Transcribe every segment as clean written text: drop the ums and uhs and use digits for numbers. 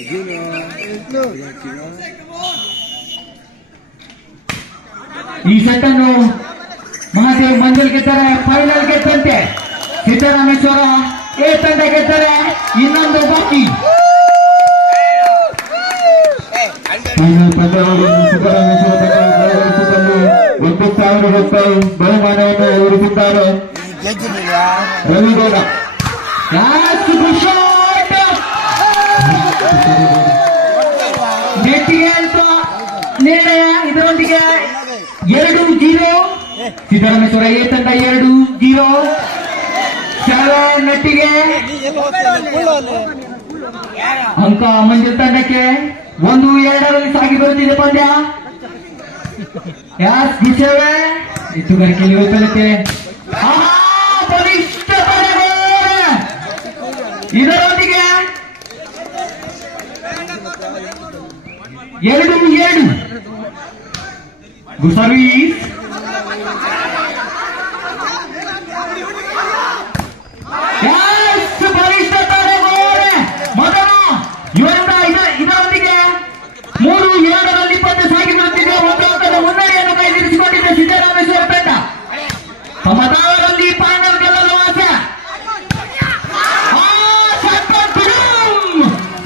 ಈ ಸೆಟ್ ಅನ್ನು ಮಹಾದೇವ್ ಮಂಜಲ್ ಗೆದ್ದರೆ ಫೈನಲ್ ಗೆದ್ದಂತೆ. ಸಿದ್ದರಾಮೇಶ್ವರ ಎ ತಂಡ ಗೆದ್ದರೆ ಇನ್ನೊಂದು ಬಾಕಿ. ಫೈನಲ್ ಪಂದ್ಯವನ್ನು ಸಿದ್ದರಾಮೇಶ್ವರ ತಂಡ 1,000 ರೂಪಾಯಿ ಬಹುಮಾನವನ್ನು ಎದುರಿಸಿದ್ದಾರೆ. ರವಿಗೌಡ ನೆಟ್ಟಿಗೆ ಅಂತ ನಿರ್ಣಯ. ಇದರೊಂದಿಗೆ 2-0 ಸಿದ್ದರಾಮೇಶ್ವರ ಎ ತಂಡ 2-0. ನೆಟ್ಟಿಗೆ ಅಂಕ ಮಂಜು ತಂಡಕ್ಕೆ 1-2 ಸಾಗಿ ಬರುತ್ತಿದೆ ಪಂದ್ಯ. ಎತ್ತುಗಾರಿಕೆಯಲ್ಲಿ ಹೋಗ್ತಲತ್ತೆ. ಬಲಿಷ್ಠ ಇದರೊಂದಿಗೆ 2-7 ಸರ್ವೀಸ್. ಬಲಿಷ್ಠ ತಡೆಗೋಡೆ ಮೊದಲ ಇದರೊಂದಿಗೆ 3-2 ಪಂದ್ಯ ಸಾಗಿ ಬರುತ್ತಿದೆ. 1 ಅಂಕದ ಮುನ್ನಡೆಯನ್ನು ಕೈಗೆತ್ತಿಸಿಕೊಂಡಿದ್ದ ಸಿದ್ದರಾಮೇಶ್ವರ ತಂಡ ತಮ್ಮ ತಾವರಲ್ಲಿ ಫೈನಲ್ ಗೆಲ್ಲಲು ಆಸೆ.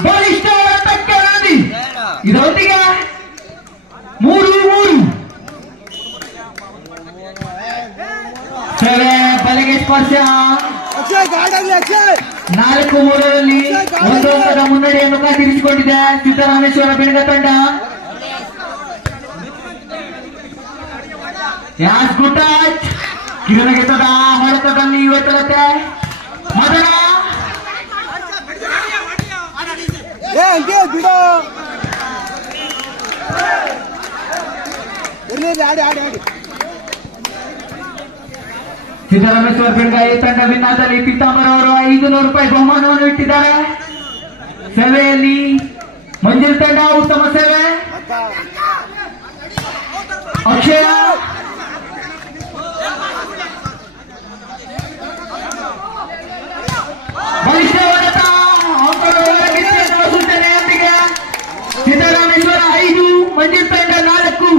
ಬಲಿಷ್ಠ ಹೊರತಕ್ಕೆ ರಾಣಿ ಇದರೊಂದಿಗೆ 3-3 ಬಲೆಗೆ ಸ್ಪರ್ಶ. 4-3ರಲ್ಲಿ 1 ಅಂಕದ ಮುನ್ನಡೆಯನ್ನು ಕಾಯ್ದಿರಿಸಿಕೊಂಡಿದೆ ಸಿದ್ದರಾಮೇಶ್ವರ ಬೆಳಗ ತಂಡ. Good touch. ಕಿರಣ ಗೆದ್ದದ ಹೊಡೆತದಲ್ಲಿ ಇವತ್ತಲತ್ತೆ ಮೊದಲ ಸಿದ್ದರಾಮೇಶ್ವರ ಬೆಳಗ ಈ ತಂಡ ವಿನ್ನಾದಲ್ಲಿ ಪೀತಾಂಬರ ಅವರು 500 ರೂಪಾಯಿ ಬಹುಮಾನವನ್ನು ಇಟ್ಟಿದ್ದಾರೆ. ಸೇವೆಯಲ್ಲಿ ಮಂಜುಲ್ ತಂಡ ಉತ್ತಮ ಸೇವೆ. ಅಕ್ಷಯ ಬಲಿಷ್ಠ ಹೊಡೆತ ಸೂಚನೆಯೊಂದಿಗೆ ಸಿದ್ದರಾಮೇಶ್ವರ 5 ಮಂಜುಲ್ ತಂಡ 4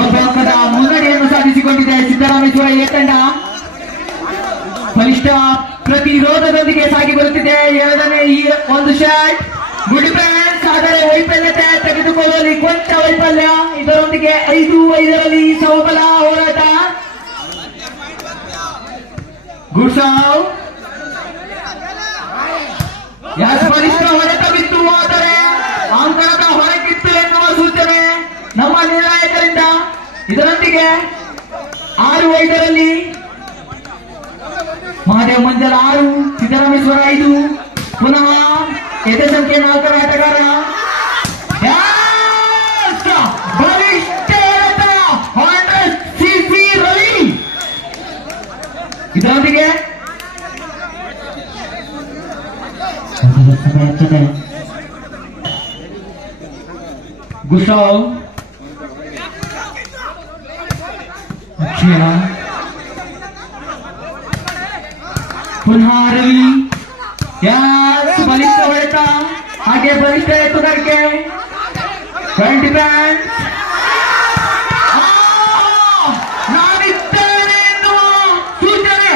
1 ಅಂಕದ ಮುನ್ನಡೆಯನ್ನು ಸಾಧಿಸಿಕೊಂಡಿದೆ ಸಿದ್ದರಾಮೇಶ್ವರ ಎ ತಂಡ. ಬಲಿಷ್ಠ ಪ್ರತಿರೋಧದೊಂದಿಗೆ ಸಾಗಿ ಬರುತ್ತಿದೆ. 2ನೇ ಈ ಒಂದು ಶಾಟ್ ಗುಡ್ ಬ್ಯಾನ್ಸ್. ಆದರೆ ವೈಫಲ್ಯತೆ ತೆಗೆದುಕೊಳ್ಳಲು ಕೊಂಚ ವೈಫಲ್ಯ. ಇದರೊಂದಿಗೆ 5-5ರಲ್ಲಿ ಸೌಬಲ ಹೋರಾಟ. ಗುಡ್ ಸಾವ್. ಬಲಿಷ್ಠ ಹೊಡೆತ ಬಿತ್ತು. ಆದರೆ ಅಂಕಣದ ಹೊರಗಿತ್ತು ಎನ್ನುವ ಸೂಚನೆ ನಮ್ಮ ನಿರ್ಣಾಯಕರಿಂದ. ಇದರೊಂದಿಗೆ 6-5ರಲ್ಲಿ ಮಹಾದೇವ್ ಮಂಜಲ್ 6 ಸಿದ್ದರಾಮೇಶ್ವರ 5. ಪುನಃ ಎದೆ ಸಂಖ್ಯೆ 4ರ ಆಟಗಾರ ಬಲಿಷ್ಠ ಸಿಸಿ ರವಿ. ಇದರೊಂದಿಗೆ ಗುಸಾವ್ ಪುನಃ ರವಿ. ಬಲಿಷ್ಠ ಹೊಡೆತ. ಹಾಗೆ ಬಲಿಷ್ಠ ಎತ್ತುಗಾರಿಕೆ. ನಾನಿದ್ದೇನೆ ಎನ್ನುವ ಸೂಚನೆ.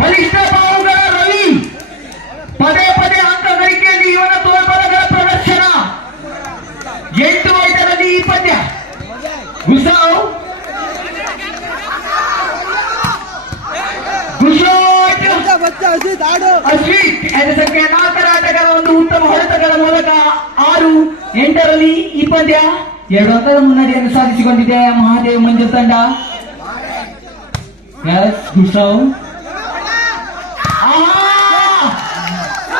ಬಲಿಷ್ಠ ಬಾಹುಗಳ ರವಿ ಪದೇ ಪದೇ ಅಂಕ ಗಳಿಕೆಯಲ್ಲಿ ಇವನ ತೋರ್ಬಲಗಳ ಪ್ರದರ್ಶನ. 8-5ರಲ್ಲಿ ಈ ಪಂದ್ಯ. ಗುಸಾವ್ ಅಶ್ವಿತ್ ಎದೆ ಸಂಖ್ಯೆ 4ರ ಆಟಗಾರ ಒಂದು ಉತ್ತಮ ಹೊಡೆತಗಳ ಮೂಲಕ 6-8ರಲ್ಲಿ ಈ ಪಂದ್ಯ. 2 ಅಂಕದ ಮುನ್ನಡೆಯನ್ನು ಸಾಧಿಸಿಕೊಂಡಿದೆ ಮಹಾದೇವ್ ಮಂಜು ತಂಡ. ಗುಸಾವ್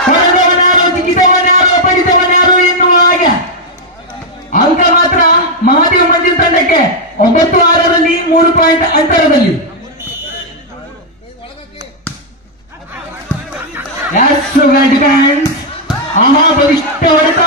ಹೊಡೆದವನ್ಯಾರು ಜಿಗಿದವನ್ಯಾರು ಪಡಿದವನ್ಯಾರು ಎನ್ನುವ ಹಾಗೆ ಅಂಕ ಮಾತ್ರ ಮಹಾದೇವ್ ಮಂಜು ತಂಡಕ್ಕೆ 9-6ರಲ್ಲಿ 3 ಪಾಯಿಂಟ್ ಅಂತರದಲ್ಲಿ. ಬಲಿಷ್ಠ ಹೊಡೆತ.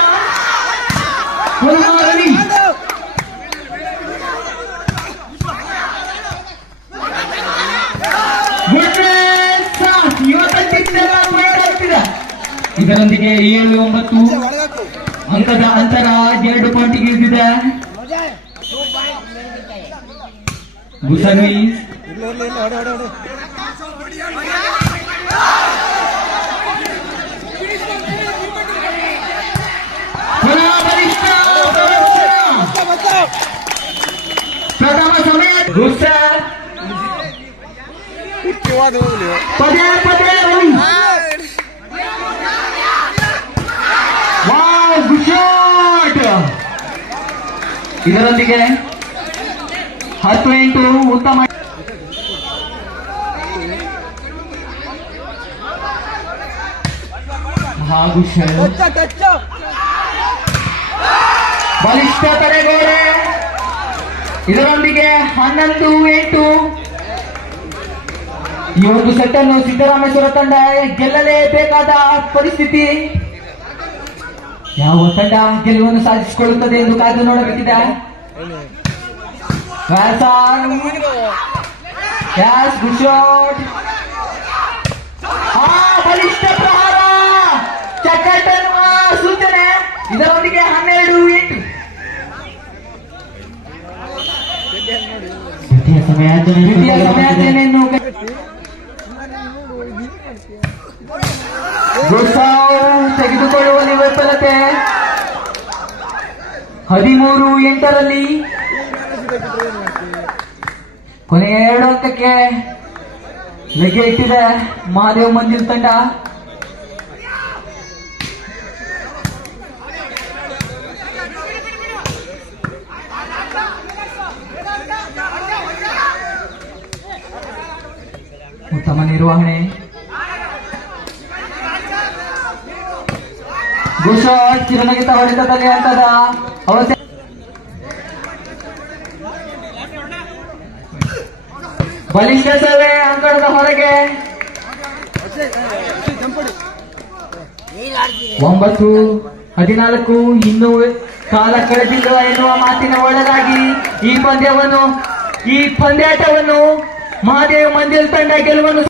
ಇದರೊಂದಿಗೆ 7-9 ಅಂಕದ ಅಂತರ 2 ಪಾಯಿಂಟ್ಗೆ ಇಳಿದಿದೆ. ಸರ್ವೀಸ್ ಪ್ರಥಮ ಸಮಯ ಪದೇ ಪದೇ ಗುಡ್ ಶಾಟ್. ಇದರೊಂದಿಗೆ 10-8 ಉತ್ತಮ. ಬಲಿಷ್ಠ ತಡೆಗೋಡೆ. ಇದರೊಂದಿಗೆ 11-8. ಈ ಒಂದು ಸೆಟ್ ಅನ್ನು ಸಿದ್ದರಾಮೇಶ್ವರ ತಂಡ ಗೆಲ್ಲಲೇಬೇಕಾದ ಪರಿಸ್ಥಿತಿ. ಯಾವ ತಂಡ ಗೆಲುವನ್ನು ಸಾಧಿಸಿಕೊಳ್ಳುತ್ತದೆ ಎಂದು ಕಾದು ನೋಡಬೇಕಿದೆ. Good shot. ಬಲಿಷ್ಠ ಪ್ರಹಾರ ಚಕ್ಕಟ್ ಅನ್ನುವ ಸೂಚನೆ. ಇದರೊಂದಿಗೆ 12-8. ದ್ವಿತೀಯ ಸಮಯಾಚರಣೆಯನ್ನು ತೆಗೆದುಕೊಳ್ಳುವಲ್ಲಿ ವೈಫಲ್ಯತೆ. 13-8 ಕೊನೆಯ 2 ಅಂಕಕ್ಕೆ ಲಗ್ಗೆ ಇಟ್ಟಿದೆ ಮಹಾದೇವ್ ಮಂಜಿಲ್ ತಂಡ. ಉತ್ತಮ ನಿರ್ವಹಣೆ. Good shot. ಚಿರನಗಿತ ಹೊಡೆತದಲ್ಲಿ ಅಂತದ ಅವಶ್ಯ. ಬಲಿಷ್ಠ ಸೇವೆ ಅಂಕಣದ ಹೊರಗೆ. 9-14 ಇನ್ನೂ ಕಾಲ ಕಳೆದಿಲ್ಲ ಎನ್ನುವ ಮಾತಿನ ಒಳಗಾಗಿ ಈ ಪಂದ್ಯಾಟವನ್ನು ಮಹಾದೇವ್ ಮಂಜಿಲ್ ತಂಡ ಗೆಲುವನ್ನು